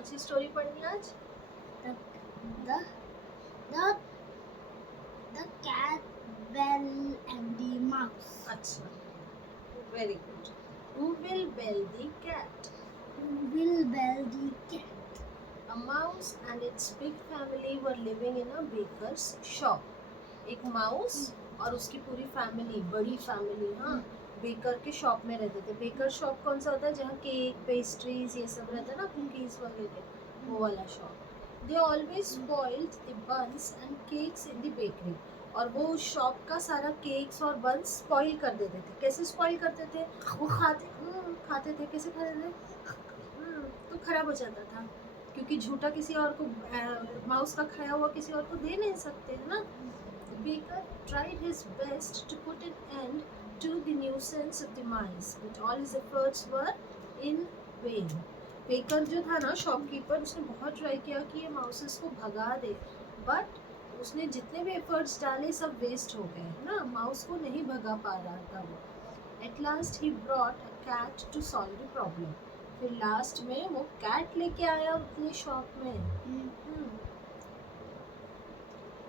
कौन सी स्टोरी पढ़नी है आज? The the the cat, bell and the mouse. अच्छा, very good. Who will bell the cat? Who will bell the cat? A mouse and its big family were living in a baker's shop. एक mouse और उसकी पूरी family, बड़ी family, हाँ, baker के shop में रहते थे. बेकर शॉप कौन सा होता है? जहाँ केक, पेस्ट्रीज ये सब रहता है ना, कुकीज वगैरह, वो वाला shop. They always spoiled the buns and cakes in the bakery. और वो उस शॉप का सारा केक्स और बंस स्पॉइल कर देते थे. कैसे स्पॉइल करते थे? वो खाते थे. कैसे खाते थे? तो खराब हो जाता था, क्योंकि झूठा किसी और को, माउस का खाया हुआ किसी और को दे नहीं सकते है ना. Baker tried his best to put an end to the nuisance of the mice, but all his efforts were in vain. Baker जो था ना, शॉपकीपर, उसने बहुत ट्राई किया कि ये माउसेस को भगा दे, बट उसने जितने भी एफर्ट्स डाले सब वेस्ट हो गए ना. माउस को नहीं भगा पा रहा था वो. At last he brought a cat to solve the problem. फिर लास्ट में वो कैट लेके आया अपनी शॉप में.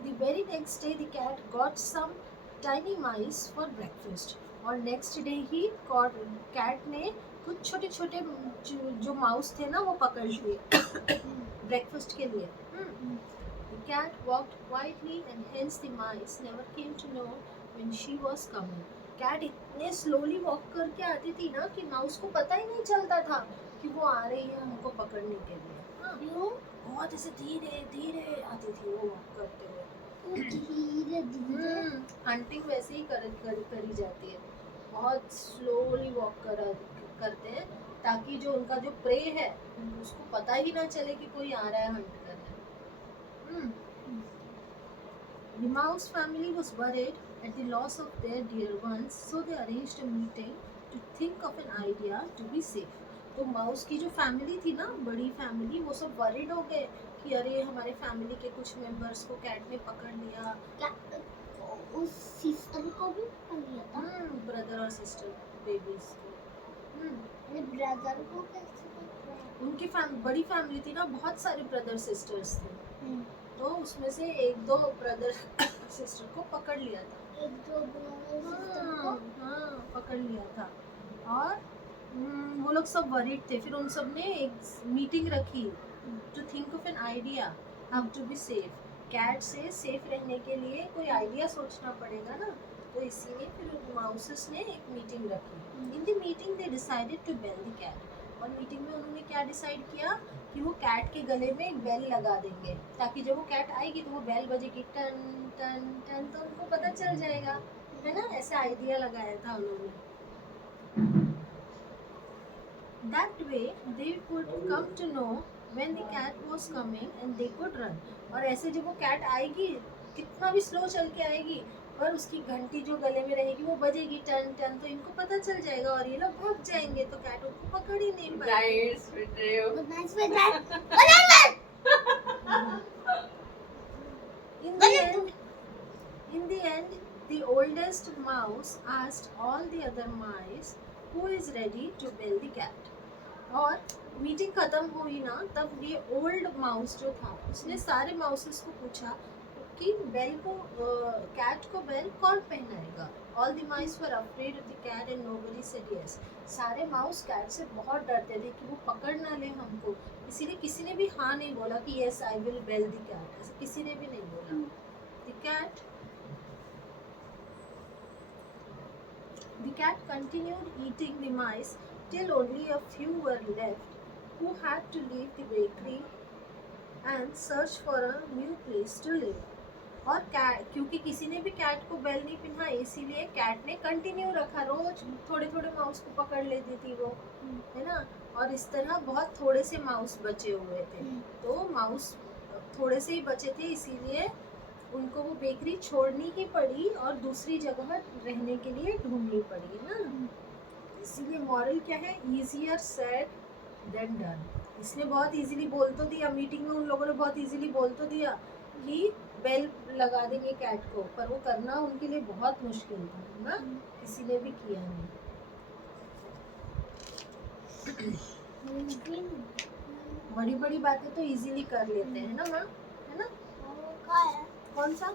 The very next day the cat got some tiny mice for breakfast. और नेक्स्ट डे ही कैट ने कुछ छोटे छोटे जो माउस थे ना वो पकड़ लिए ब्रेकफास्ट के लिए. The cat walked quietly and hence the mice never came to know when she was coming. Cat इतने स्लोली वॉक करके आती थी ना कि माउस को पता ही नहीं चलता था कि वो आ रही है हमको पकड़ने के लिए. क्यों? बहुत ऐसे धीरे धीरे आती थी वो वॉक करते हुए. धीरे धीरे हंटिंग वैसे ही करी जाती है. बहुत स्लोली वॉक करते हैं ताकि जो उनका जो प्रे है उसको पता ही ना चले कि कोई आ रहा है हंट करने. The mouse family was worried at the loss of their dear ones, so they arranged a meeting to think of an idea to be safe. तो माउस की जो फैमिली थी ना, बड़ी फैमिली, वो सब वरीड हो गए कि अरे हमारे फैमिली के कुछ मेंबर्स को कैट ने पकड़ लिया. उस सिस्टर को भी पकड़ लिया था. ब्रदर और सिस्टर बेबीज को. अरे ब्रदर को कैसे पकड़ा? उनकी बड़ी फैमिली थी ना, बहुत सारे ब्रदर सिस्टर्स थे. तो उसमें से एक दो ब्रदर सिस्टर को पकड़ लिया था. एक दो ब्रदर सिस्टर को पकड़ लिया था. और वो लोग सब वरीड थे. फिर उन सब ने एक मीटिंग रखी to think of an idea how to be safe. Cat से सेफ रहने के लिए कोई आइडिया सोचना पड़ेगा ना, तो इसीलिए फिर माउसेस ने एक मीटिंग रखी. In the meeting they decided to bell the cat. और मीटिंग में उन्होंने क्या डिसाइड किया कि वो कैट के गले में एक बेल लगा देंगे, ताकि जब वो कैट आएगी तो वो बेल बजेगी टन टन टन, तो उनको पता चल जाएगा, है ना. ऐसा आइडिया लगाया था उन्होंने. That way they could come to know when the cat was coming and they could run. और ऐसे जब वो कैट आएगी, कितना भी स्लो चल के आएगी, पर उसकी घंटी जो गले में रहेगी वो बजेगी टन टन, तो इनको पता चल जाएगा और ये लोग भाग जाएंगे, तो कैट उनको पकड़ ही नहीं पाएगी. In the end, the oldest mouse asked all the other mice who is ready to bell the cat. और मीटिंग खत्म हुई ना, तब ये ओल्ड माउस जो था उसने सारे माउसेस को पूछा कि बेल को, कैट को बेल कौन पहनाएगा. All the mice were afraid of the cat and nobody said yes. सारे माउस कैट से बहुत डरते थे कि वो पकड़ ना ले हमको, इसीलिए किसी ने भी हाँ नहीं बोला कि yes I will bell the cat. ऐसे किसी ने भी नहीं बोला. The cat continued eating the mice till only a few were left, who had to leave the bakery and search for a new place to live. और क्योंकि किसी ने भी कैट को बेल नहीं पहना, इसीलिए कैट ने कंटिन्यू रखा. रोज थोड़े थोड़े माउस को पकड़ लेती थी वो, है ना. और इस तरह बहुत थोड़े से माउस बचे हुए थे. तो माउस थोड़े से ही बचे थे, इसीलिए उनको वो बेकरी छोड़नी ही पड़ी और दूसरी जगह रहने के लिए ढूंढनी पड़ी ना. इसीलिए मॉरल क्या है, ईजियर सेड देन डन. इसने बहुत इजीली बोल तो दिया, मीटिंग में उन लोगों ने बहुत इजीली बोल तो दिया कि बेल लगा देंगे कैट को, पर वो करना उनके लिए बहुत मुश्किल था ना. किसी ने भी किया नहीं. बड़ी बड़ी बातें तो इजीली कर लेते हैं ना माँ, है ना? वो क्या है? कौन सा?